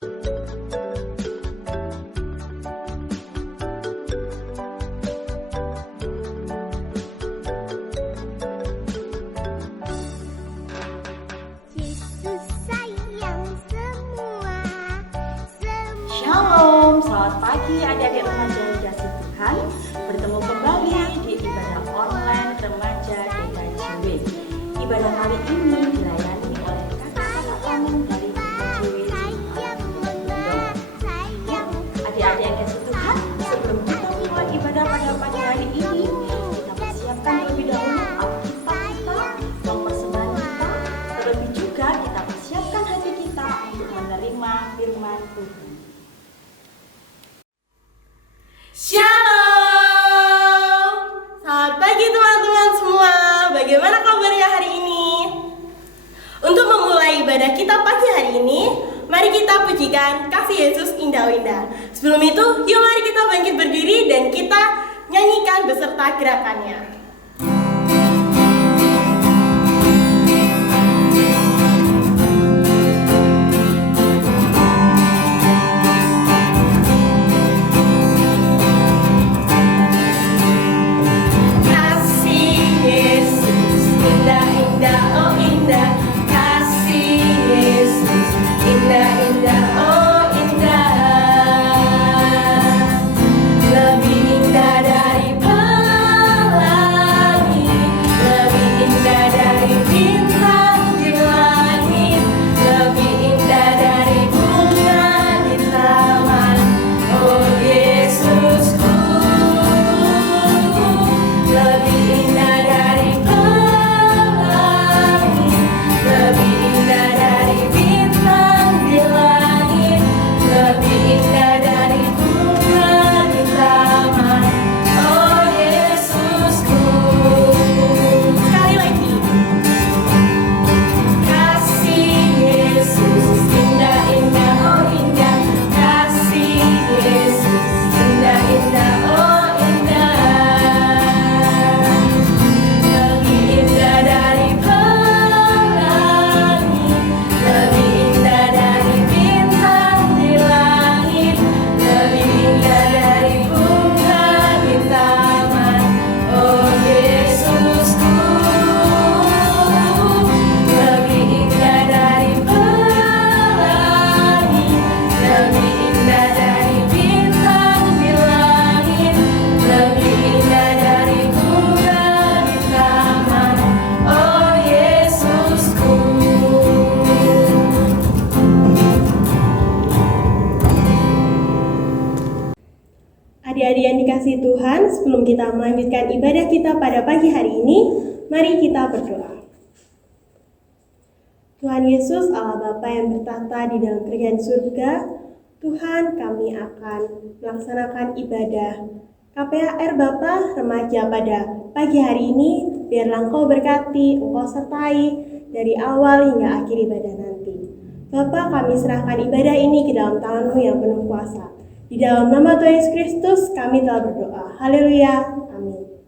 Shalom, selamat pagi adik-adik remaja yang dikasihi Tuhan. Bertemu kembali di ibadah online remaja DKJW. Ibadah kali ini dilayani oleh kakak-kakak kami dari DKJW. Adik-adik yang dikasihi Tuhan, sebelum kita mulai ibadah pada pagi hari ini, kita persiapkan terlebih dahulu Alkitab kita, uang persembahan kita, terlebih juga kita persiapkan hati kita untuk menerima firman Tuhan. Shalom, selamat pagi teman-teman semua. Bagaimana kabarnya hari ini? Untuk memulai ibadah kita pagi hari ini, mari kita pujikan kasih Yesus indah-indah. Sebelum itu, yuk mari kita bangkit berdiri dan kita nyanyikan beserta gerakannya. Adik-adik yang dikasihi Tuhan, sebelum kita melanjutkan ibadah kita pada pagi hari ini, mari kita berdoa. Tuhan Yesus, Allah Bapa yang bertata di dalam kerajaan surga, Tuhan, kami akan melaksanakan ibadah KPHR Bapa Remaja pada pagi hari ini. Biarlah Engkau berkati, Engkau sertai dari awal hingga akhir ibadah nanti. Bapa, kami serahkan ibadah ini ke dalam tangan-Mu yang penuh kuasa. Di dalam nama Tuhan Yesus Kristus kami telah berdoa. Haleluya. Amin.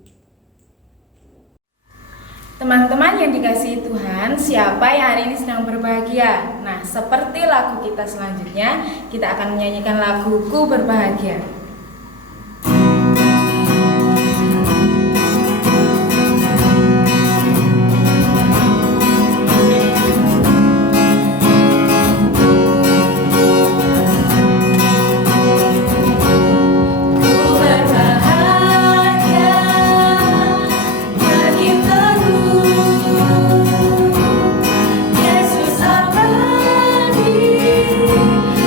Teman-teman yang dikasihi Tuhan, siapa yang hari ini sedang berbahagia? Nah, seperti lagu kita selanjutnya, kita akan menyanyikan lagu Ku Berbahagia.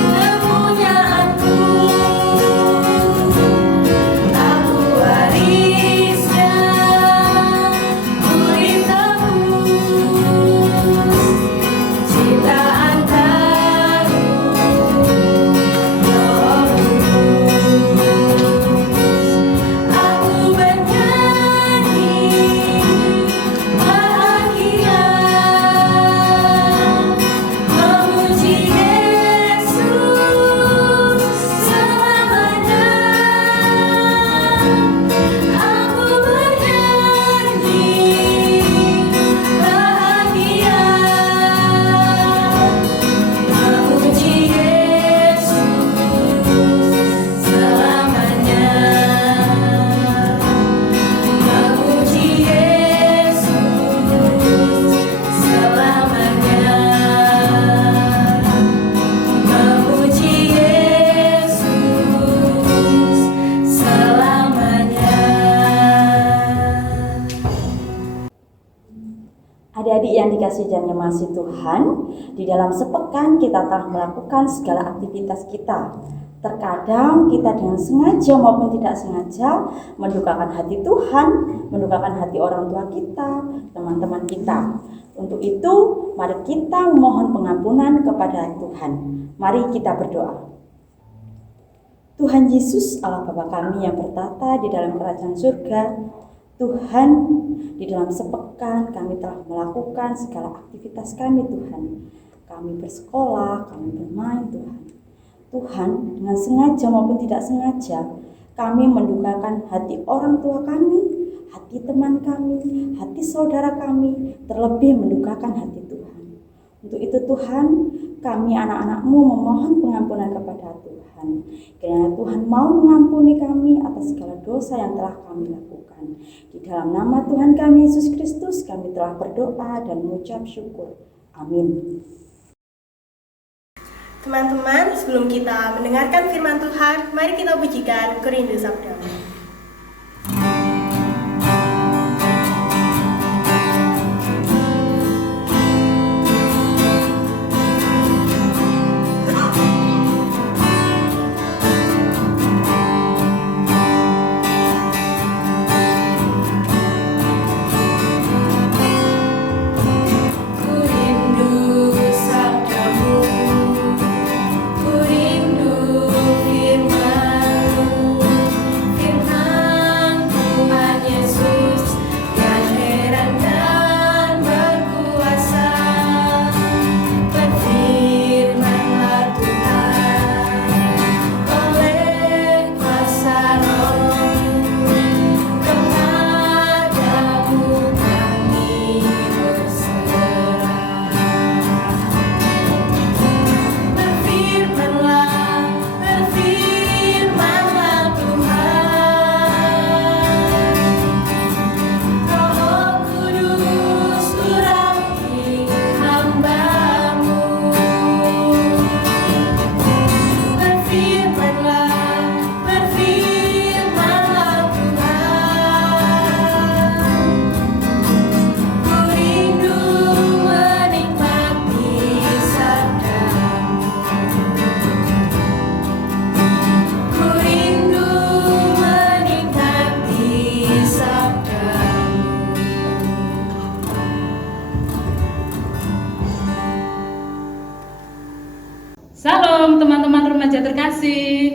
Nemunya aku dikasihi dan dikasihi Tuhan, di dalam sepekan kita telah melakukan segala aktivitas kita. Terkadang kita dengan sengaja maupun tidak sengaja mendukakan hati Tuhan, mendukakan hati orang tua kita, teman-teman kita. Untuk itu, mari kita memohon pengampunan kepada Tuhan. Mari kita berdoa. Tuhan Yesus, Allah Bapa kami yang bertata di dalam kerajaan surga, Tuhan, di dalam sepekan kami telah melakukan segala aktivitas kami, Tuhan. Kami bersekolah, kami bermain, Tuhan. Tuhan, dengan sengaja maupun tidak sengaja, kami mendukakan hati orang tua kami, hati teman kami, hati saudara kami, terlebih mendukakan hati Tuhan. Untuk itu Tuhan, kami anak-anak-Mu memohon pengampunan kepada Tuhan. Kiranya Tuhan mau mengampuni kami atas segala dosa yang telah kami lakukan. Di dalam nama Tuhan kami Yesus Kristus, kami telah berdoa dan mengucap syukur. Amin. Teman-teman, sebelum kita mendengarkan firman Tuhan, mari kita pujikan Korindu Sabdamu. Salam teman-teman remaja terkasih.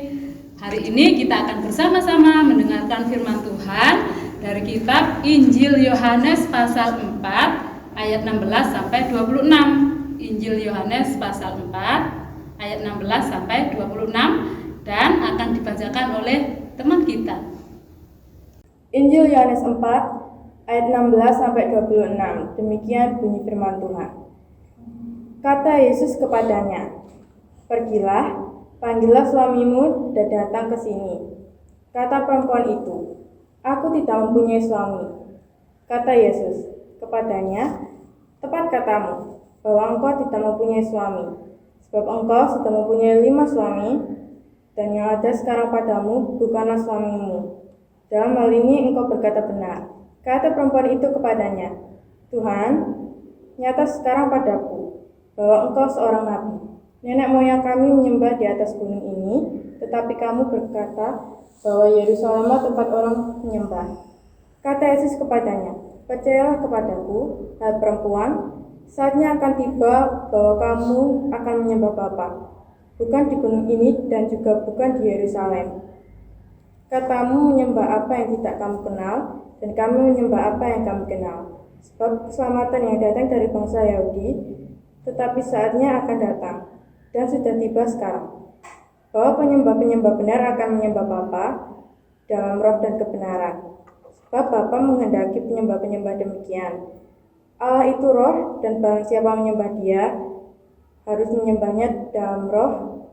Hari ini kita akan bersama-sama mendengarkan firman Tuhan dari kitab Injil Yohanes pasal 4 ayat 16 sampai 26. Injil Yohanes pasal 4 ayat 16 sampai 26 dan akan dibacakan oleh teman kita. Injil Yohanes 4 ayat 16 sampai 26. Demikian bunyi firman Tuhan. Kata Yesus kepadanya, "Pergilah, panggillah suamimu dan datang ke sini." Kata perempuan itu, "Aku tidak mempunyai suami." Kata Yesus kepadanya, "Tepat katamu, bahwa engkau tidak mempunyai suami. Sebab engkau sudah mempunyai 5 suami, dan yang ada sekarang padamu bukanlah suamimu. Dalam hal ini engkau berkata benar." Kata perempuan itu kepadanya, "Tuhan, nyata sekarang padaku bahwa engkau seorang nabi. Nenek moyang kami menyembah di atas gunung ini, tetapi kamu berkata bahwa Yerusalem tempat orang menyembah." Kata Yesus kepadanya, "Percayalah kepadaku, hai perempuan, saatnya akan tiba bahwa kamu akan menyembah Bapa, bukan di gunung ini dan juga bukan di Yerusalem. Katamu menyembah apa yang tidak kamu kenal, dan kami menyembah apa yang kami kenal. Sebab keselamatan yang datang dari bangsa Yahudi, tetapi saatnya akan datang, dan sudah tiba sekarang, bahwa penyembah-penyembah benar akan menyembah Bapa dalam roh dan kebenaran. Sebab Bapa menghendaki penyembah-penyembah demikian. Allah itu roh, dan barang siapa menyembah Dia harus menyembahnya dalam roh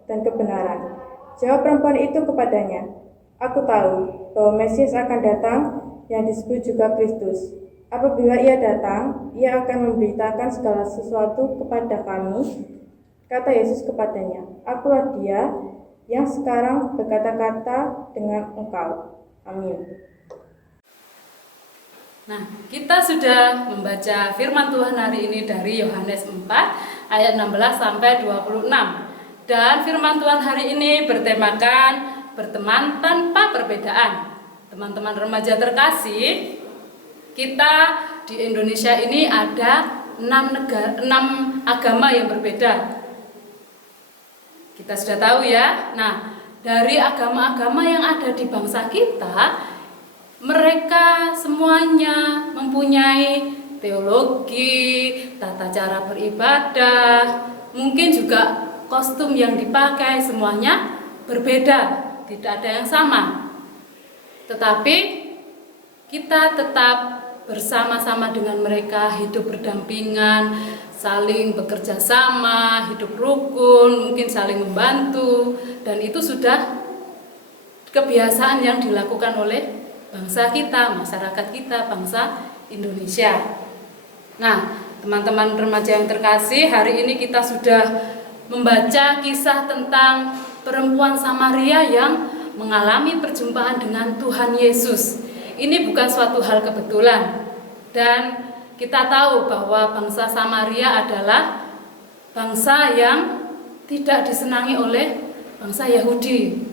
dan kebenaran." Jawab perempuan itu kepadanya, "Aku tahu bahwa Mesias akan datang, yang disebut juga Kristus. Apabila Ia datang, Ia akan memberitakan segala sesuatu kepada kami." Kata Yesus kepadanya, "Akulah Dia yang sekarang berkata-kata dengan engkau." Amin. Nah, kita sudah membaca firman Tuhan hari ini dari Yohanes 4 ayat 16 sampai 26. Dan firman Tuhan hari ini bertemakan berteman tanpa perbedaan. Teman-teman remaja terkasih, kita di Indonesia ini ada 6 agama yang berbeda. Kita sudah tahu ya. Nah, dari agama-agama yang ada di bangsa kita, mereka semuanya mempunyai teologi, tata cara beribadah, mungkin juga kostum yang dipakai semuanya berbeda, tidak ada yang sama. Tetapi kita tetap bersama-sama dengan mereka, hidup berdampingan, saling bekerja sama, hidup rukun, mungkin saling membantu, dan itu sudah kebiasaan yang dilakukan oleh bangsa kita, masyarakat kita, bangsa Indonesia. Nah, teman-teman remaja yang terkasih, hari ini kita sudah membaca kisah tentang perempuan Samaria yang mengalami perjumpaan dengan Tuhan Yesus. Ini bukan suatu hal kebetulan, dan kita tahu bahwa bangsa Samaria adalah bangsa yang tidak disenangi oleh bangsa Yahudi.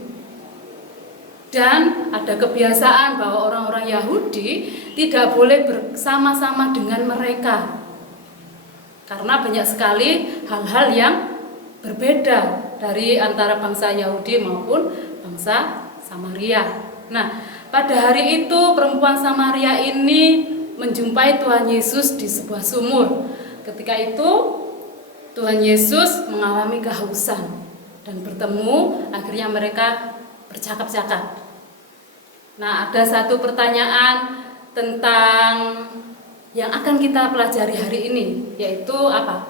Dan ada kebiasaan bahwa orang-orang Yahudi tidak boleh bersama-sama dengan mereka, karena banyak sekali hal-hal yang berbeda dari antara bangsa Yahudi maupun bangsa Samaria. Nah, pada hari itu perempuan Samaria ini menjumpai Tuhan Yesus di sebuah sumur. Ketika itu Tuhan Yesus mengalami kehausan dan bertemu, akhirnya mereka bercakap-cakap. Nah, ada satu pertanyaan tentang yang akan kita pelajari hari ini, yaitu apa?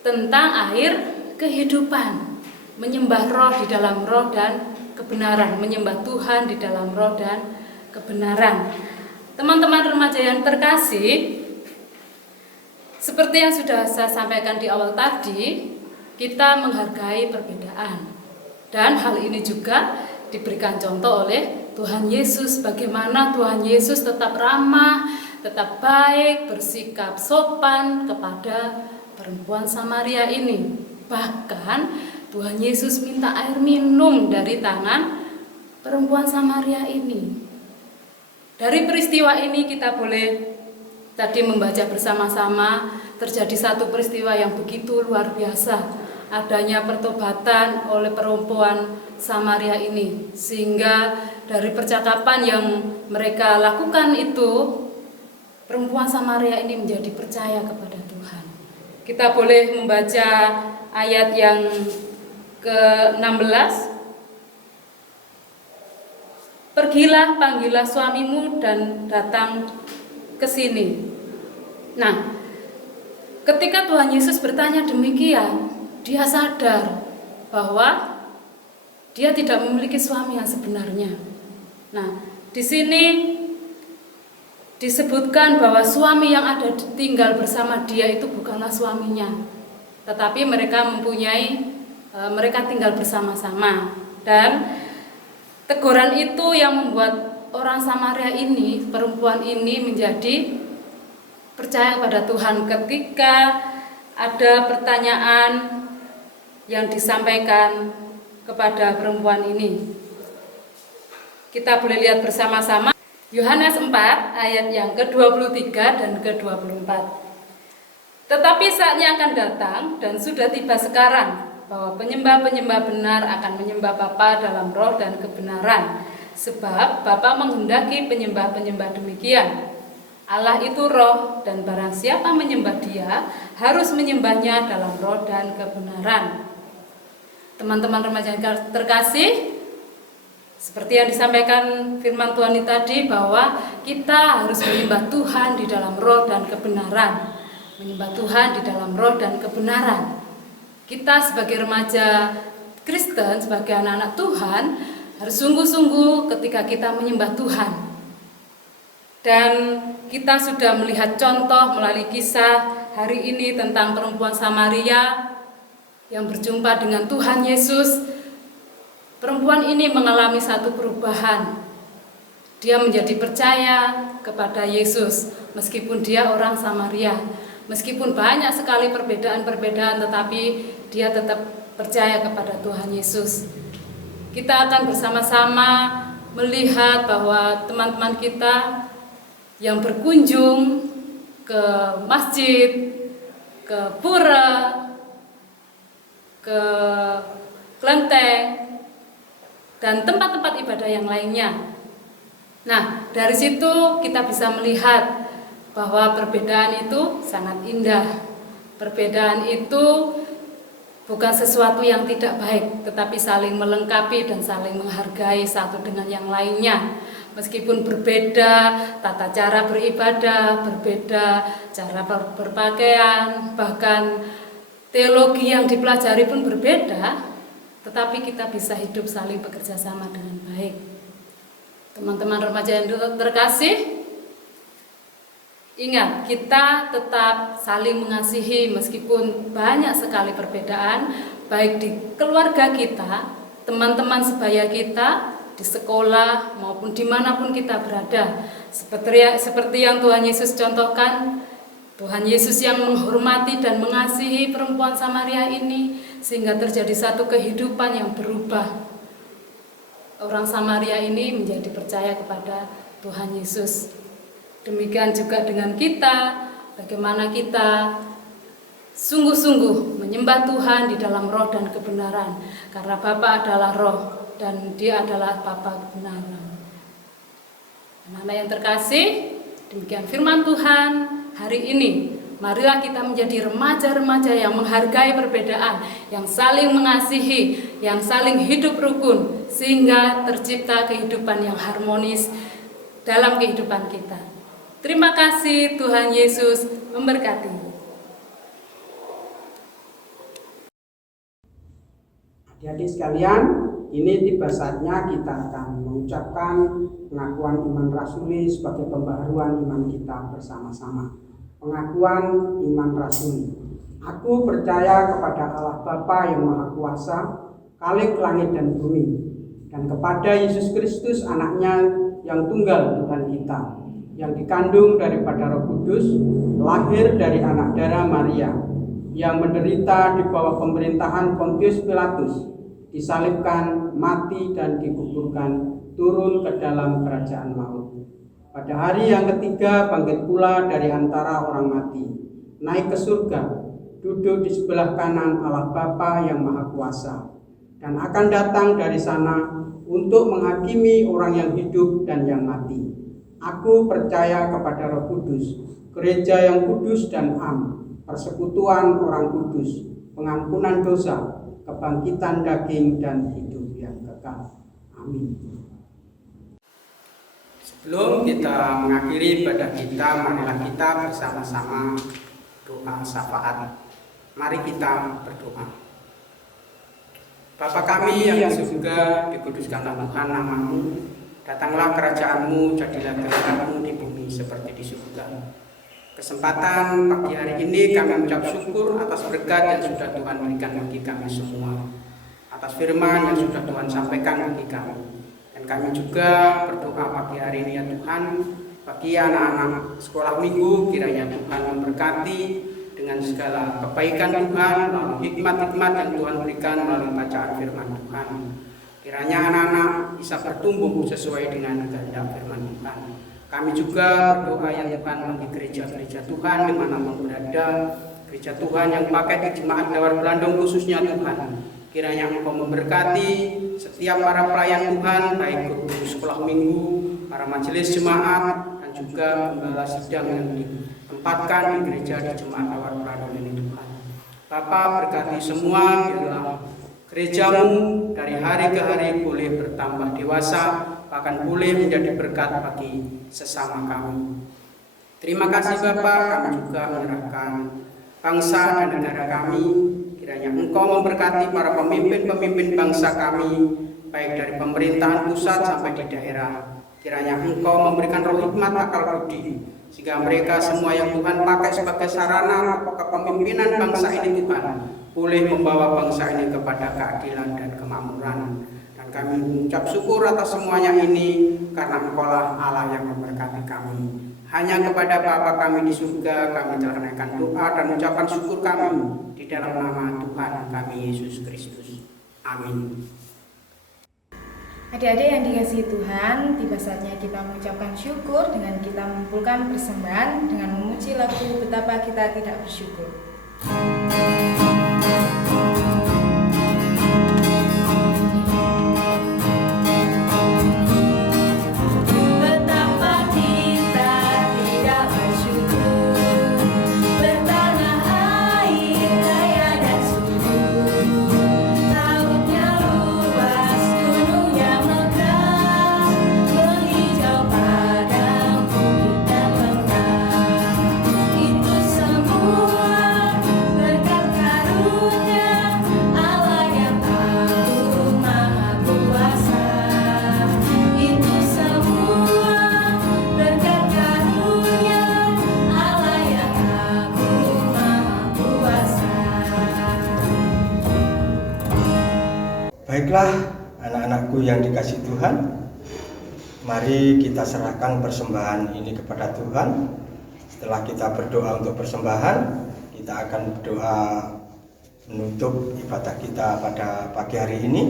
Tentang air kehidupan, menyembah roh di dalam roh dan kebenaran, menyembah Tuhan di dalam roh dan kebenaran. Teman-teman remaja yang terkasih, seperti yang sudah saya sampaikan di awal tadi, kita menghargai perbedaan. Dan hal ini juga diberikan contoh oleh Tuhan Yesus, bagaimana Tuhan Yesus tetap ramah, tetap baik, bersikap sopan kepada perempuan Samaria ini. Bahkan Tuhan Yesus minta air minum dari tangan perempuan Samaria ini. Dari peristiwa ini kita boleh tadi membaca bersama-sama, terjadi satu peristiwa yang begitu luar biasa, adanya pertobatan oleh perempuan Samaria ini, sehingga dari percakapan yang mereka lakukan itu, perempuan Samaria ini menjadi percaya kepada Tuhan. Kita boleh membaca ayat yang ke-16. Pergilah, panggillah suamimu dan datang ke sini. Nah, ketika Tuhan Yesus bertanya demikian, dia sadar bahwa dia tidak memiliki suami yang sebenarnya. Nah, di sini disebutkan bahwa suami yang ada tinggal bersama dia itu bukanlah suaminya, tetapi mereka tinggal bersama-sama. Dan teguran itu yang membuat orang Samaria ini, perempuan ini menjadi percaya pada Tuhan ketika ada pertanyaan yang disampaikan kepada perempuan ini. Kita boleh lihat bersama-sama Yohanes 4 ayat yang ke-23 dan ke-24. Tetapi saatnya akan datang dan sudah tiba sekarang bahwa penyembah-penyembah benar akan menyembah Bapa dalam roh dan kebenaran, sebab Bapa menghendaki penyembah-penyembah demikian. Allah itu roh, dan barang siapa menyembah Dia harus menyembahnya dalam roh dan kebenaran. Teman-teman remaja yang terkasih, seperti yang disampaikan firman Tuhan tadi, bahwa kita harus menyembah Tuhan di dalam roh dan kebenaran. Menyembah Tuhan di dalam roh dan kebenaran. Kita sebagai remaja Kristen, sebagai anak-anak Tuhan, harus sungguh-sungguh ketika kita menyembah Tuhan. Dan kita sudah melihat contoh melalui kisah hari ini tentang perempuan Samaria yang berjumpa dengan Tuhan Yesus. Perempuan ini mengalami satu perubahan. Dia menjadi percaya kepada Yesus meskipun dia orang Samaria. Meskipun banyak sekali perbedaan-perbedaan, tetapi dia tetap percaya kepada Tuhan Yesus. Kita akan bersama-sama melihat bahwa teman-teman kita yang berkunjung ke masjid, ke pura, ke kelenteng, dan tempat-tempat ibadah yang lainnya. Nah, dari situ kita bisa melihat bahwa perbedaan itu sangat indah. Perbedaan itu bukan sesuatu yang tidak baik, tetapi saling melengkapi dan saling menghargai satu dengan yang lainnya. Meskipun berbeda tata cara beribadah, berbeda cara berpakaian, bahkan teologi yang dipelajari pun berbeda, tetapi kita bisa hidup saling bekerja sama dengan baik. Teman-teman remaja yang terkasih, ingat, kita tetap saling mengasihi meskipun banyak sekali perbedaan, baik di keluarga kita, teman-teman sebaya kita, di sekolah maupun dimanapun kita berada. Seperti yang Tuhan Yesus contohkan, Tuhan Yesus yang menghormati dan mengasihi perempuan Samaria ini, sehingga terjadi satu kehidupan yang berubah. Orang Samaria ini menjadi percaya kepada Tuhan Yesus. Demikian juga dengan kita, bagaimana kita sungguh-sungguh menyembah Tuhan di dalam roh dan kebenaran, karena Bapa adalah roh dan Dia adalah Bapa kebenaran. Anak-anak yang terkasih, demikian firman Tuhan hari ini. Marilah kita menjadi remaja-remaja yang menghargai perbedaan, yang saling mengasihi, yang saling hidup rukun, sehingga tercipta kehidupan yang harmonis dalam kehidupan kita. Terima kasih, Tuhan Yesus memberkati. Adik-adik sekalian, ini tiba saatnya kita akan mengucapkan pengakuan iman rasuli sebagai pembaharuan iman kita bersama-sama. Pengakuan iman rasuli. Aku percaya kepada Allah Bapa yang Maha Kuasa, Khalik langit dan bumi, dan kepada Yesus Kristus anaknya yang tunggal Tuhan kita, yang dikandung daripada Roh Kudus, lahir dari anak darah Maria, yang menderita di bawah pemerintahan Pontius Pilatus, disalibkan, mati dan dikuburkan, turun ke dalam kerajaan maut. Pada hari yang ketiga bangkit pula dari antara orang mati, naik ke surga, duduk di sebelah kanan Allah Bapa yang Maha Kuasa, dan akan datang dari sana untuk menghakimi orang yang hidup dan yang mati. Aku percaya kepada Roh Kudus, gereja yang kudus dan am, persekutuan orang kudus, pengampunan dosa, kebangkitan daging dan hidup yang kekal. Amin. Sebelum kita mengakhiri ibadah kita, marilah kita bersama-sama doa syafaat. Mari kita berdoa. Bapa kami yang di surga, dikuduskanlah Tuhan nama-Mu. Datanglah kerajaan-Mu, jadilah kehendak-Mu di bumi seperti di surga. Kesempatan pagi hari ini kami mengucap syukur atas berkat yang sudah Tuhan berikan bagi kami semua, atas firman yang sudah Tuhan sampaikan bagi kami. Dan kami juga berdoa pagi hari ini ya Tuhan, bagi anak-anak sekolah minggu, kiranya Tuhan memberkati dengan segala kebaikan Tuhan, melalui hikmat-hikmat yang Tuhan berikan melalui bacaan firman Tuhan. Kiranya anak-anak bisa bertumbuh sesuai dengan kehendak firman Tuhan. Kami juga berdoa ya Tuhan bagi gereja-gereja Tuhan dimanapun berada, gereja Tuhan yang pakai di Jemaat Lewar Belandong khususnya Tuhan. Kiranya Engkau memberkati setiap para pelayan Tuhan, baik guru sekolah minggu, para majelis jemaat, dan juga gembala sidang yang ditempatkan di gereja di Jemaat Lewar Belandong ini Tuhan. Bapa berkati semua, biarlah gereja-Mu dari hari ke hari boleh bertambah dewasa, bahkan boleh menjadi berkat bagi sesama kami. Terima kasih Bapa, kami juga menyerahkan bangsa dan negara kami. Kiranya Engkau memberkati para pemimpin-pemimpin bangsa kami, baik dari pemerintahan pusat sampai di daerah. Kiranya Engkau memberikan roh hikmat akal budi, sehingga mereka semua yang Tuhan pakai sebagai sarana kepemimpinan bangsa ini Tuhan, boleh membawa bangsa ini kepada keadilan dan kemakmuran. Dan kami mengucap syukur atas semuanya ini karena Engkaulah Allah yang memberkati kami. Hanya kepada Bapa kami di surga kami telah menaikkan doa dan ucapan syukur kami di dalam nama Tuhan kami Yesus Kristus. Amin. Adik-adik yang dikasihi Tuhan, tiba saatnya kita mengucapkan syukur dengan kita mengumpulkan persembahan dengan memuji lagu Betapa Kita Tidak Bersyukur. Baiklah anak-anakku yang dikasihi Tuhan, mari kita serahkan persembahan ini kepada Tuhan. Setelah kita berdoa untuk persembahan, kita akan berdoa menutup ibadah kita pada pagi hari ini.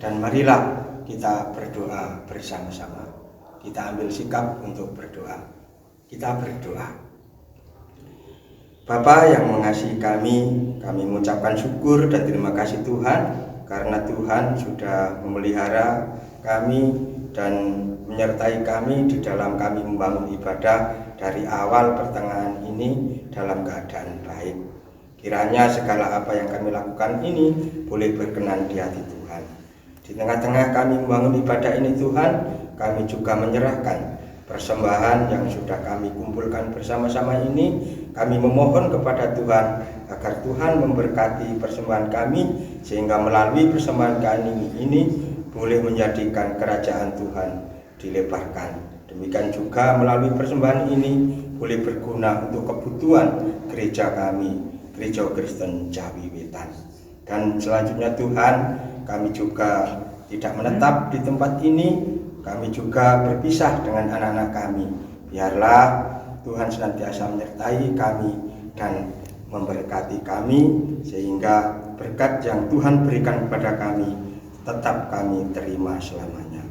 Dan marilah kita berdoa bersama-sama. Kita ambil sikap untuk berdoa. Kita berdoa. Bapa yang mengasihi kami mengucapkan syukur dan terima kasih Tuhan karena Tuhan sudah memelihara kami dan menyertai kami di dalam kami membangun ibadah dari awal pertengahan ini dalam keadaan baik. Kiranya segala apa yang kami lakukan ini boleh berkenan di hati Tuhan. Di tengah-tengah kami membangun ibadah ini Tuhan, kami juga menyerahkan persembahan yang sudah kami kumpulkan bersama-sama ini. Kami memohon kepada Tuhan agar Tuhan memberkati persembahan kami sehingga melalui persembahan kami ini boleh menjadikan kerajaan Tuhan dilebarkan. Demikian juga melalui persembahan ini boleh berguna untuk kebutuhan gereja kami, Gereja Kristen Jawi Wetan. Dan selanjutnya Tuhan, kami juga tidak menetap di tempat ini. Kami juga berpisah dengan anak-anak kami. Biarlah Tuhan senantiasa menyertai kami dan memberkati kami sehingga berkat yang Tuhan berikan kepada kami tetap kami terima selamanya.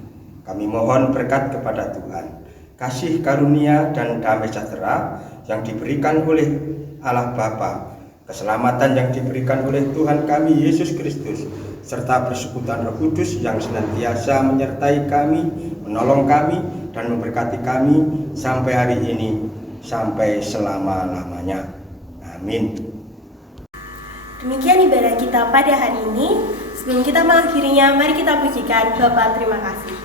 Kami mohon berkat kepada Tuhan, kasih karunia dan damai sejahtera yang diberikan oleh Allah Bapa, keselamatan yang diberikan oleh Tuhan kami Yesus Kristus, serta persekutuan Roh Kudus yang senantiasa menyertai kami, menolong kami, dan memberkati kami sampai hari ini, sampai selama-lamanya. Amin. Demikian ibadah kita pada hari ini. Sebelum kita mengakhirinya, mari kita pujikan Bapa terima kasih.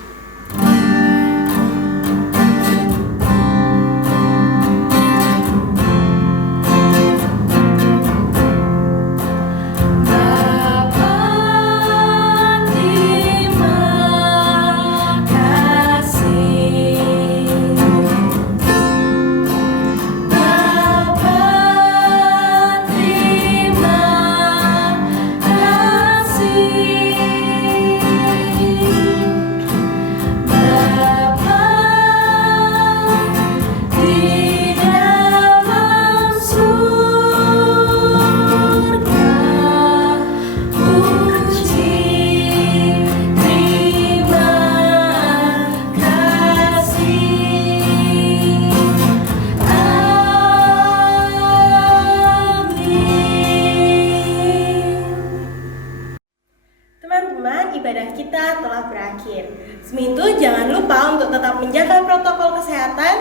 Ibadah kita telah berakhir. Sebelum itu jangan lupa untuk tetap menjaga protokol kesehatan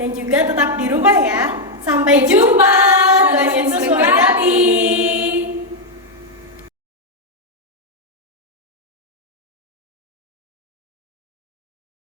dan juga tetap di rumah ya. Sampai jumpa. Tuhan Yesus memberkati.